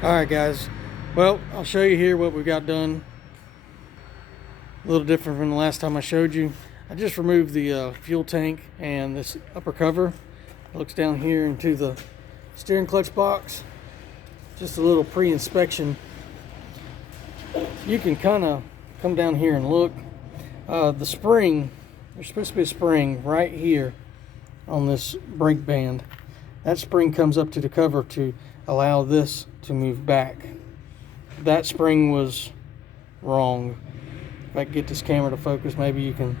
Alright guys, well, I'll show you here what we got done. A little different from the last time I showed you. I just removed the fuel tank and this upper cover. It looks down here into the steering clutch box. Just a little pre-inspection. You can kind of come down here and look. The spring, there's supposed to be a spring right here on this brake band. That spring comes up to the cover to allow this to move back. That spring was wrong. If I can get this camera to focus, maybe you can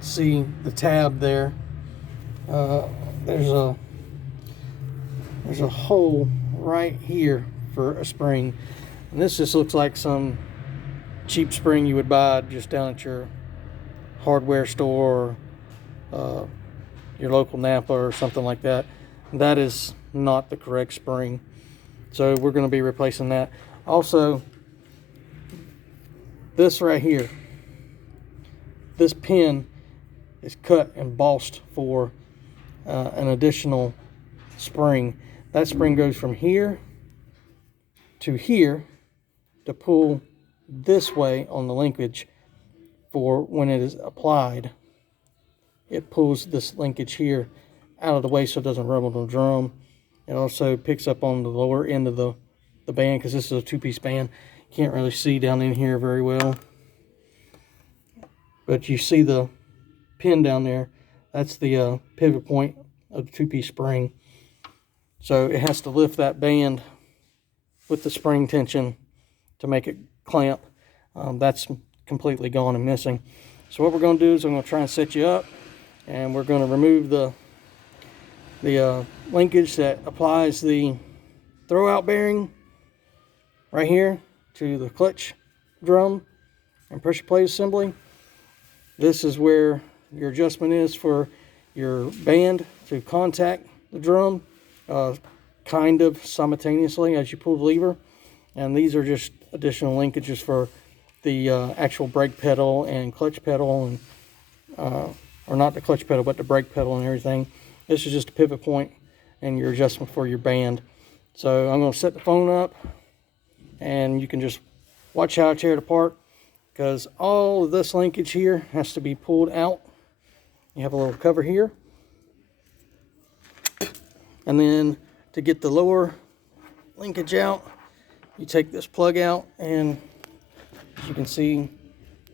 see the tab there. There's a hole right here for a spring, and this just looks like some cheap spring you would buy just down at your hardware store or your local Napa or something like that. That is not the correct spring, so we're going to be replacing that. Also, this right here, this pin is cut and embossed for an additional spring. That spring goes from here to pull this way on the linkage for when it is applied. It pulls this linkage here out of the way so it doesn't rumble the drum. It also picks up on the lower end of the band, because this is a two-piece band. Can't really see down in here very well, but you see the pin down there. That's the pivot point of the two-piece spring. So it has to lift that band with the spring tension to make it clamp. That's completely gone and missing. So what we're going to do is I'm going to try and set you up, and we're going to remove the linkage that applies the throwout bearing right here to the clutch drum and pressure plate assembly. This is where your adjustment is for your band to contact the drum, kind of simultaneously as you pull the lever. And these are just additional linkages for the actual brake pedal and clutch pedal, and or not the clutch pedal, but the brake pedal and everything. This is just a pivot point and your adjustment for your band. So I'm going to set the phone up, and you can just watch how I tear it apart, because all of this linkage here has to be pulled out. You have a little cover here, and then to get the lower linkage out, you take this plug out, and as you can see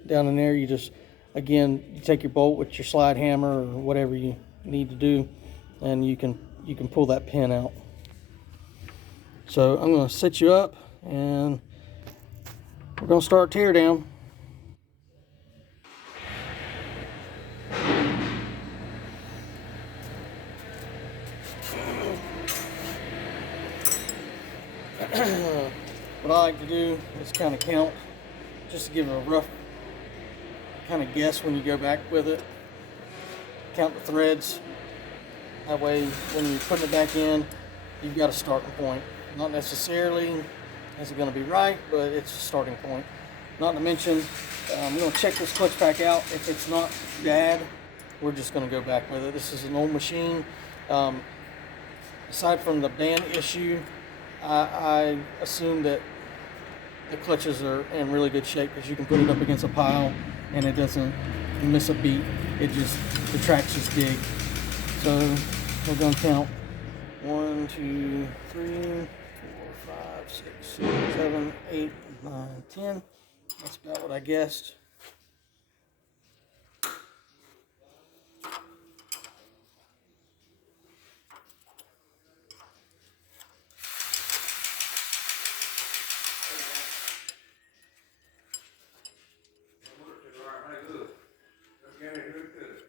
down in there, you just, again, you take your bolt with your slide hammer or whatever you need to do, and you can pull that pin out. So I'm going to set you up, and we're going to start tear down. What I like to do is kind of count, just to give it a rough kind of guess when you go back with it. Count the threads. That way, when you're putting it back in, you've got a starting point. Not necessarily is it going to be right, but it's a starting point. Not to mention, I'm going to check this clutch pack out. If it's not bad, we're just going to go back with it. This is an old machine. Aside from the band issue, I assume that the clutches are in really good shape, because you can put it up against a pile and it doesn't miss a beat. It just, the track's just big. So we're going to count 1, 2, 3, 4, 5, 6, 7, 8, 9, 10. That's about what I guessed.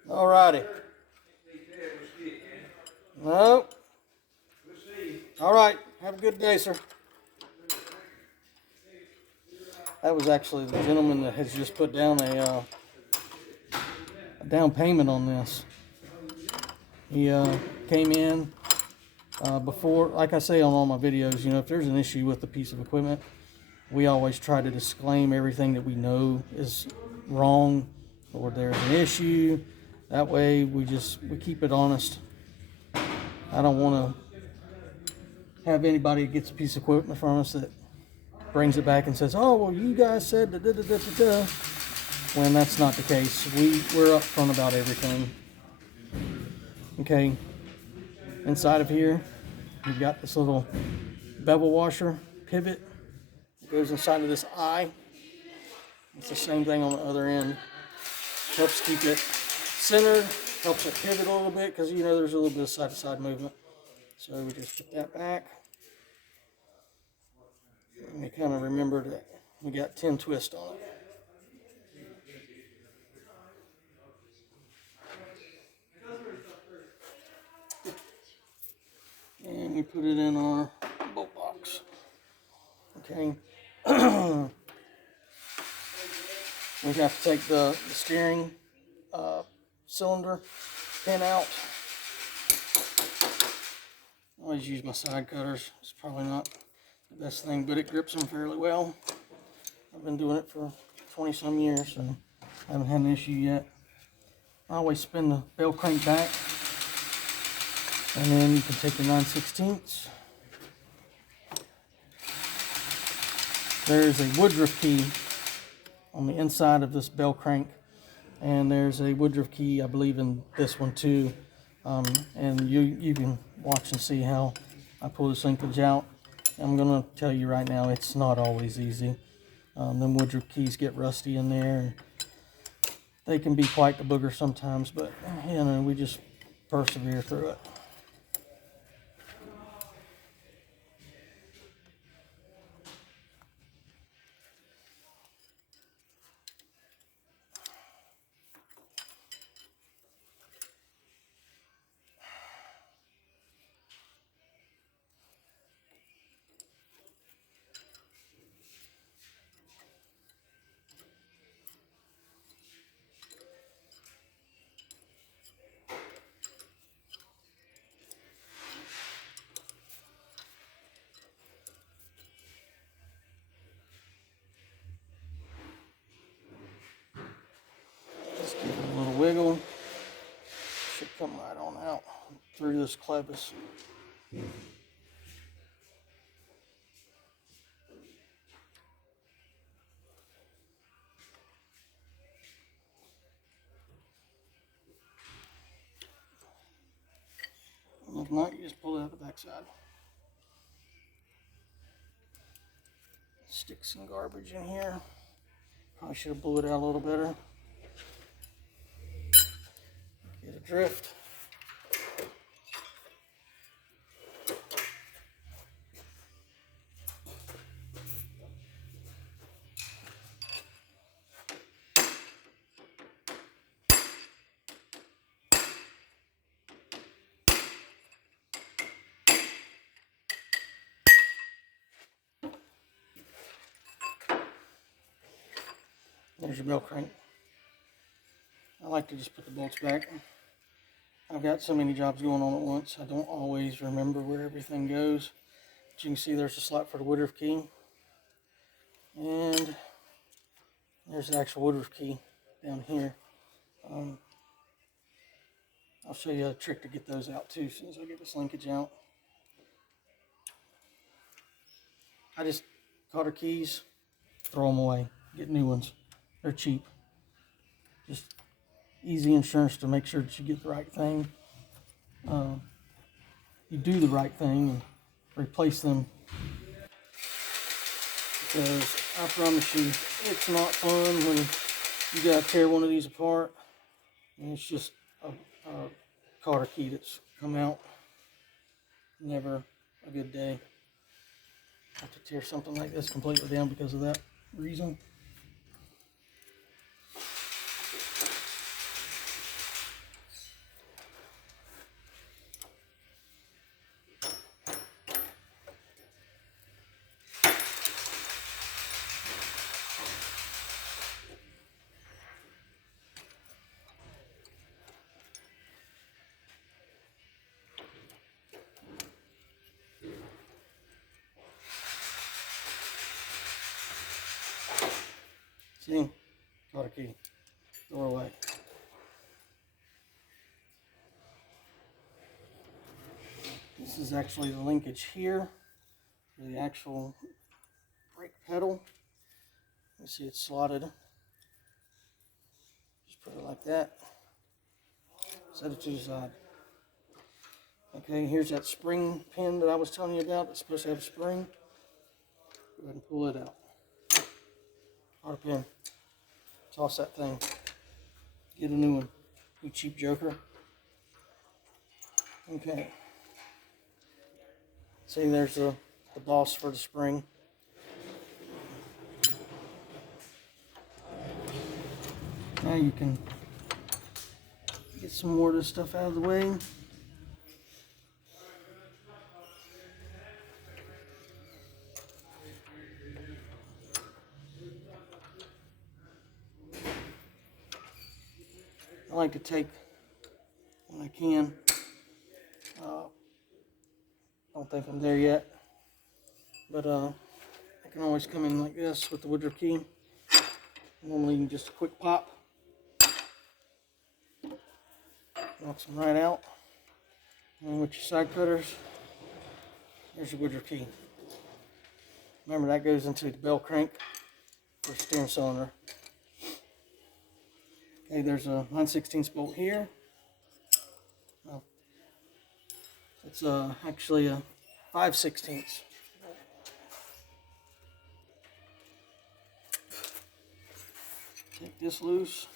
Alrighty. No. Alright. Have a good day, sir. That was actually the gentleman that has just put down a down payment on this. He came in before, like I say on all my videos, you know, if there's an issue with a piece of equipment, we always try to disclaim everything that we know is wrong or there's an issue. That way we keep it honest. I don't want to have anybody that gets a piece of equipment from us that brings it back and says, oh, well, you guys said da da da da da da, when that's not the case. We're upfront about everything. Okay, inside of here, you've got this little bevel washer pivot. It goes inside of this eye. It's the same thing on the other end. Helps keep it centered, helps it pivot a little bit, because you know there's a little bit of side-to-side movement. So we just put that back. And we kind of remember that we got 10 twists on it. And we put it in our bolt box. Okay. We have to take the steering cylinder pin out. I always use my side cutters. It's probably not the best thing, but it grips them fairly well. I've been doing it for 20 some years, so I haven't had an issue yet. I always spin the bell crank back, and then you can take your 9/16. There's a Woodruff key on the inside of this bell crank, and there's a Woodruff key, I believe, in this one too. And you can watch and see how I pull this linkage out. I'm gonna tell you right now, it's not always easy. Them Woodruff keys get rusty in there, and they can be quite the booger sometimes, but you know, we just persevere through it. Just give it a little wiggle. Should come right on out through this clevis. And if not, you just pull it out the backside. Stick some garbage in here. Probably should have blew it out a little better. Get a drift. There's your bell crank. I like to just put the bolts back. I've got so many jobs going on at once, I don't always remember where everything goes. But you can see there's a slot for the Woodruff key. And there's the actual Woodruff key down here. I'll show you a trick to get those out too as soon as I get this linkage out. I just cut our keys, throw them away, get new ones. They're cheap. Just easy insurance to make sure that you get the right thing. You do the right thing and replace them, because I promise you, it's not fun when you gotta tear one of these apart and it's just a cotter key that's come out. Never a good day. I have to tear something like this completely down because of that reason. See, cotter key, throw it away. This is actually the linkage here. for the actual brake pedal. You see it's slotted. Just put it like that. Set it to the side. Okay, here's that spring pin that I was telling you about. It's supposed to have a spring. Go ahead and pull it out. Hard pin. Toss that thing. Get a new one. You cheap joker. Okay. See, there's the boss for the spring. Now you can get some more of this stuff out of the way. I like to take when I can. Don't think I'm there yet, but I can always come in like this with the Woodruff key. Normally just a quick pop. Knocks them right out. And with your side cutters, there's your Woodruff key. Remember, that goes into the bell crank for steering cylinder. Okay, there's a 9/16 bolt here. Well, it's actually a 5/16. Take this loose.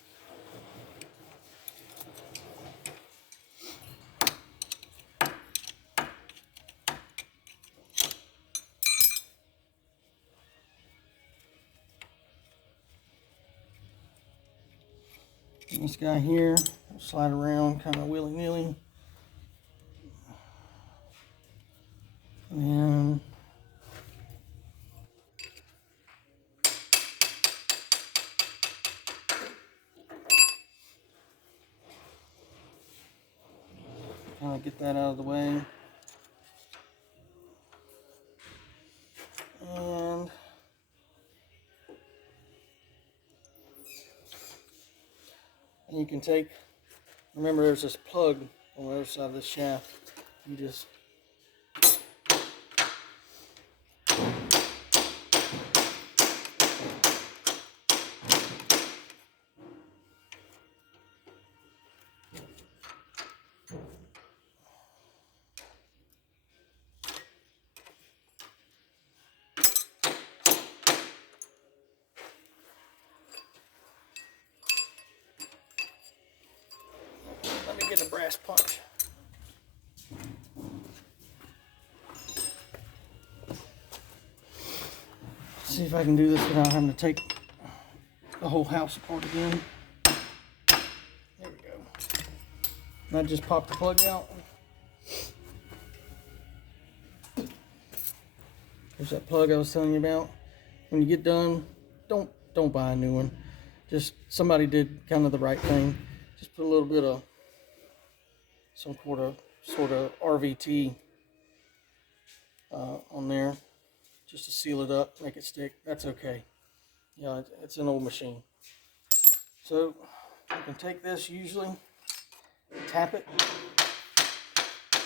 This guy here, slide around kind of willy-nilly. And kind of get that out of the way. And you can take, remember there's this plug on the other side of this shaft. You just let me get a brass punch. See if I can do this without having to take the whole house apart again. There we go. And I just popped the plug out. There's that plug I was telling you about. When you get done, don't buy a new one. Just somebody did kind of the right thing. Just put a little bit of some sort of RVT on there, just to seal it up, make it stick. That's okay. Yeah, it's an old machine. So you can take this usually, tap it,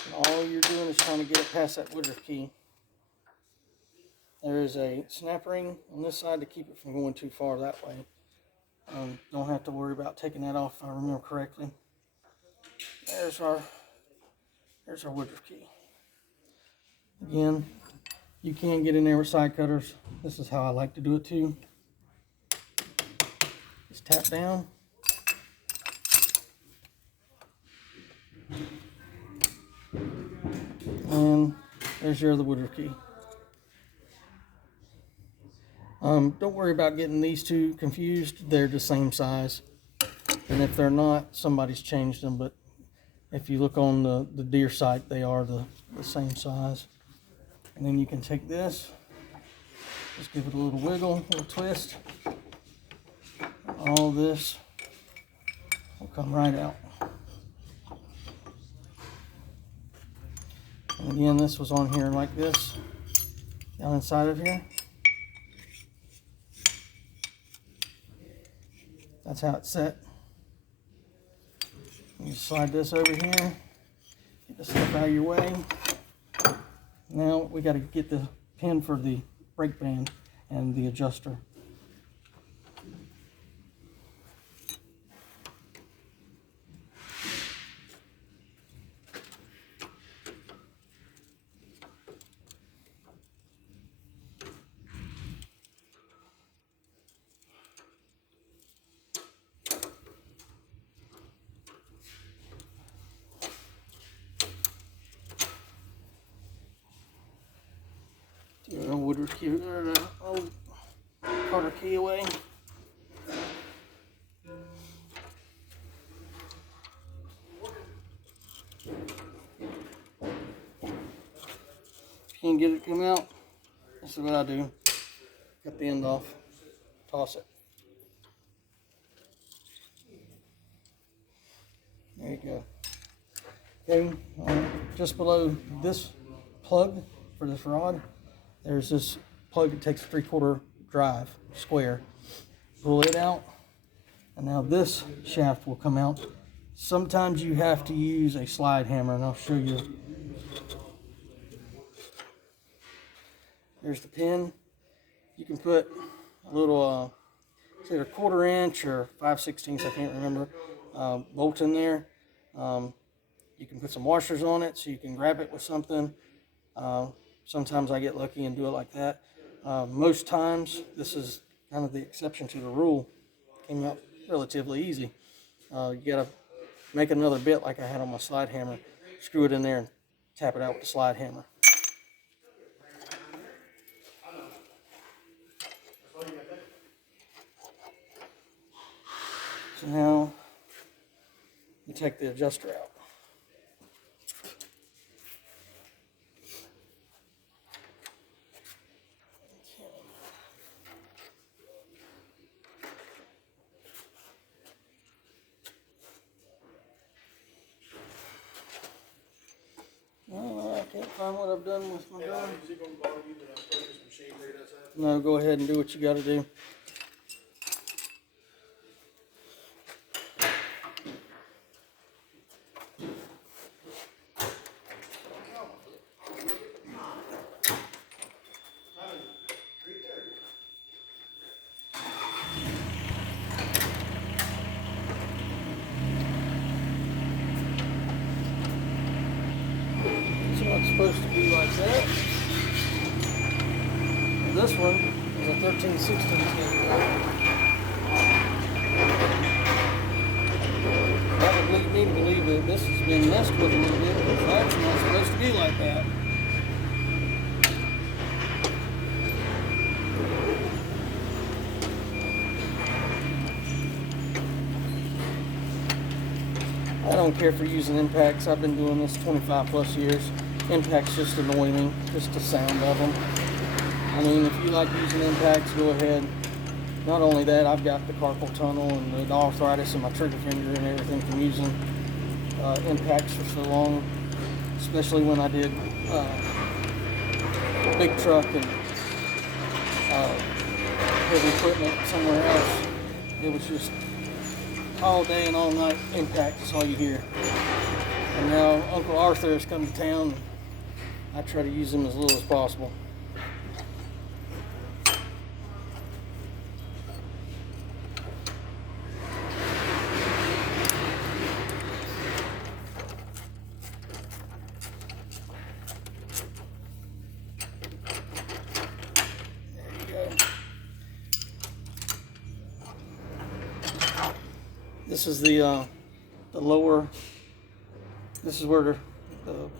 and all you're doing is trying to get it past that Woodruff key. There is a snap ring on this side to keep it from going too far that way. Don't have to worry about taking that off if I remember correctly. There's our Woodruff key. Again, you can get in there with side cutters. This is how I like to do it too. Just tap down. And there's your other Woodruff key. Don't worry about getting these two confused. They're the same size. And if they're not, somebody's changed them. But if you look on the Deere site, they are the same size. And then you can take this, just give it a little wiggle, a little twist. All this will come right out. And again, this was on here like this, down inside of here. That's how it's set. You slide this over here, get the stuff out of your way. Now we got to get the pin for the brake band and the adjuster. Woodward key, or the old Carter key away. If you can get it to come out, this is what I do. Cut the end off, toss it. There you go. Okay, just below this plug for this rod, there's this plug that takes a 3/4 drive square. Pull it out, and now this shaft will come out. Sometimes you have to use a slide hammer, and I'll show you. There's the pin. You can put a little, it's either 1/4 inch or 5/16, I can't remember, bolt in there. You can put some washers on it so you can grab it with something. Sometimes I get lucky and do it like that. Most times, this is kind of the exception to the rule. Came out relatively easy. You gotta make another bit like I had on my slide hammer. Screw it in there and tap it out with the slide hammer. So now you take the adjuster out. I can't find what I've done with my gun. No, go ahead and do what you got to do. It's supposed to be like that. And this one is a 13/16 That would lead me to believe that this has been messed with a little bit, because that's not supposed to be like that. I don't care for using impacts. I've been doing this 25+ years. Impacts just annoy me, just the sound of them. I mean, if you like using impacts, go ahead. Not only that, I've got the carpal tunnel and the arthritis in my trigger finger and everything from using impacts for so long, especially when I did big truck and heavy equipment somewhere else. It was just all day and all night impact is all you hear. And now Uncle Arthur has come to town. I try to use them as little as possible. There you go. This is the lower. This is where the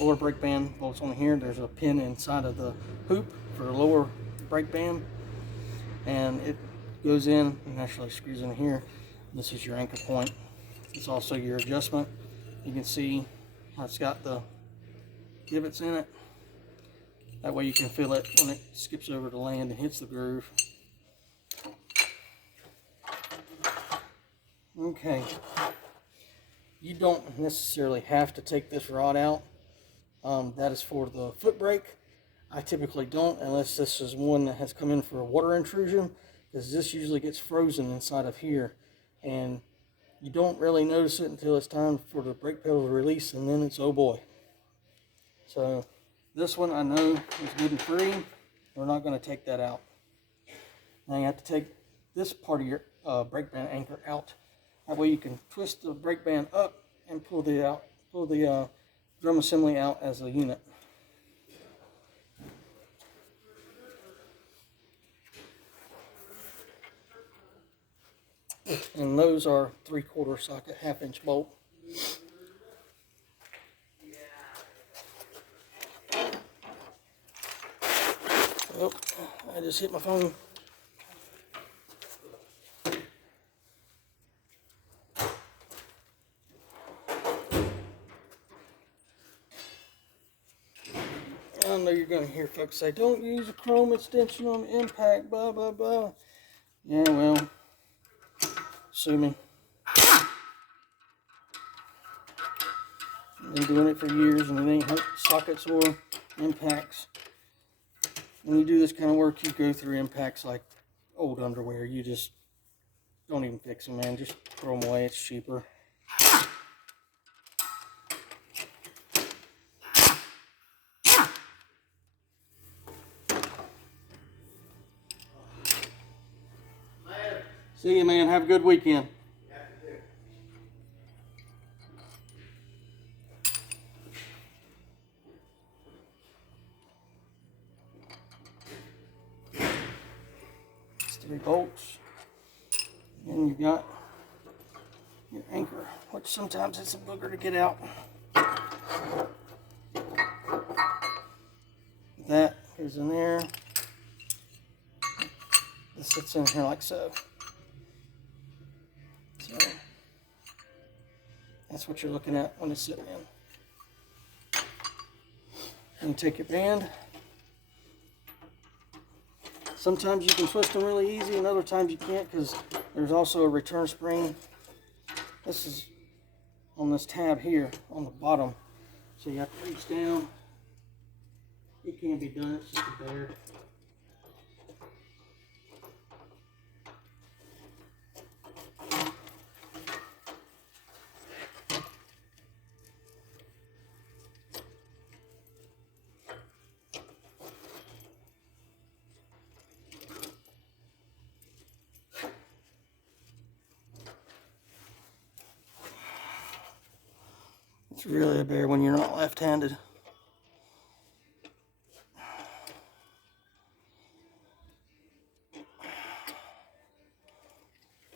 lower brake band bolts on here. There's a pin inside of the hoop for the lower brake band, and it goes in and actually screws in here. This is your anchor point. It's also your adjustment. You can see how it's got the divots in it. That way you can feel it when it skips over the land and hits the groove. Okay. You don't necessarily have to take this rod out. That is for the foot brake. I typically don't, unless this is one that has come in for a water intrusion, because this usually gets frozen inside of here, and you don't really notice it until it's time for the brake pedal to release, and then it's oh boy. So This one I know is gluten free. We're not going to take that out. Now you have to take this part of your brake band anchor out. That way you can twist the brake band up and pull the drum assembly out as a unit. And those are 3/4 socket 1/2-inch bolt. Oh, I just hit my phone. I know you're going to hear folks say, don't use a chrome extension on the impact, blah, blah, blah. Yeah, well, sue me. I've been doing it for years and it ain't hurt sockets or impacts. When you do this kind of work, you go through impacts like old underwear. You just don't even fix them, man. Just throw them away. It's cheaper. See you, man. Have a good weekend. It's 3 bolts. And you've got your anchor, which sometimes it's a booger to get out. That goes in there. This sits in here like so. So that's what you're looking at when it's sitting in. And you take your band. Sometimes you can twist them really easy and other times you can't because there's also a return spring. This is on this tab here on the bottom. So you have to reach down. It can be done, it's just a bear. It's really a bear when you're not left-handed.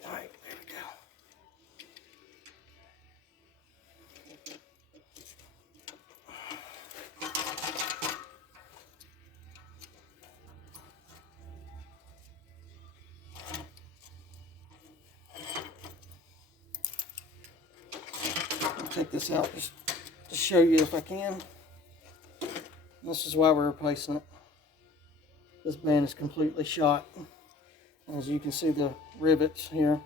All right, there we go. I'll take this out just to show you if I can. This is why we're replacing it. This band is completely shot. As you can see, the rivets here.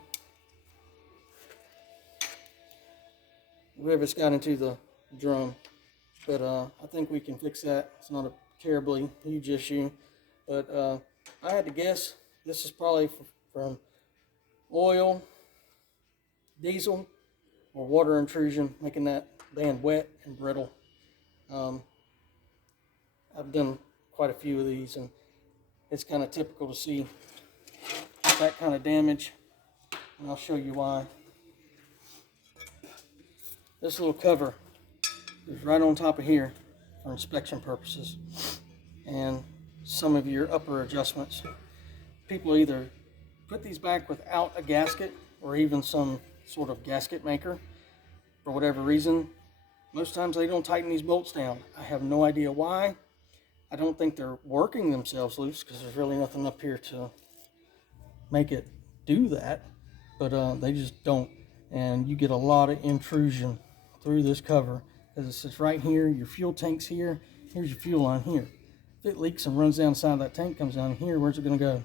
The rivets got into the drum, but I think we can fix that. It's not a terribly huge issue, but I had to guess this is probably from oil, diesel, or water intrusion, making that band wet and brittle. I've done quite a few of these, and it's kind of typical to see that kind of damage, and I'll show you why. This little cover is right on top of here for inspection purposes, and some of your upper adjustments. People either put these back without a gasket or even some sort of gasket maker for whatever reason. Most times they don't tighten these bolts down. I have no idea why. I don't think they're working themselves loose because there's really nothing up here to make it do that, but they just don't. And you get a lot of intrusion through this cover because it sits right here. Your fuel tank's here. Here's your fuel line here. If it leaks and runs down the side of that tank, comes down here, where's it going to go?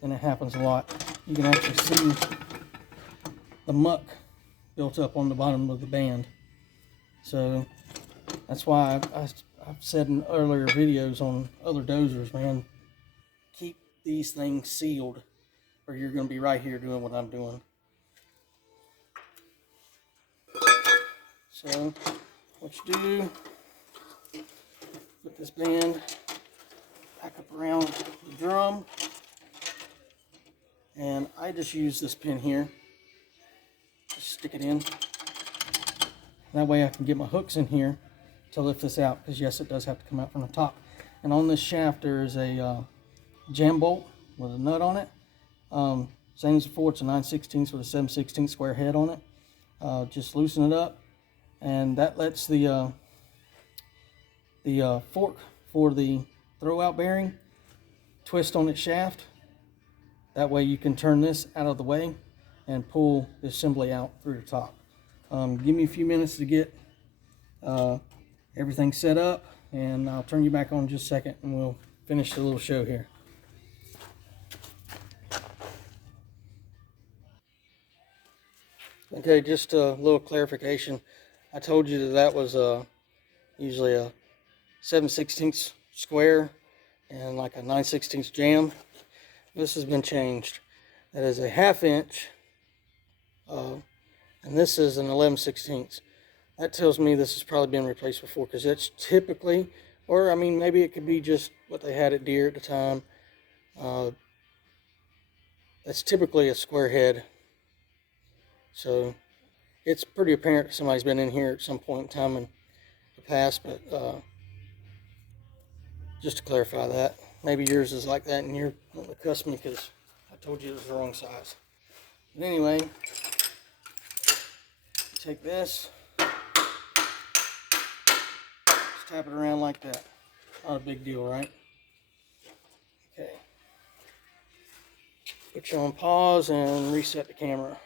And it happens a lot. You can actually see the muck built up on the bottom of the band. So that's why I've said in earlier videos on other dozers, man, keep these things sealed or you're going to be right here doing what I'm doing. So what you do, put this band back up around the drum, and I just use this pin here. Just stick it in. That way I can get my hooks in here to lift this out, because yes, it does have to come out from the top. And on this shaft there is a jam bolt with a nut on it. Same as before, it's a 9/16 with a 7/16 square head on it. Just loosen it up, and that lets the fork for the throwout bearing twist on its shaft. That way you can turn this out of the way and pull the assembly out through the top. Give me a few minutes to get everything set up, and I'll turn you back on in just a second and we'll finish the little show here. Okay, just a little clarification. I told you that that was usually a 7/16 square and like a 9/16 jam. This has been changed. That is a 1/2 inch, and this is an 11/16. That tells me this has probably been replaced before, because that's typically, or I mean maybe it could be just what they had at Deere at the time. That's typically a square head. So it's pretty apparent that somebody's been in here at some point in time in the past, but just to clarify that. Maybe yours is like that and you're wanting to cuss me because I told you it was the wrong size. But anyway, take this, just tap it around like that. Not a big deal, right? Okay. Put you on pause and reset the camera.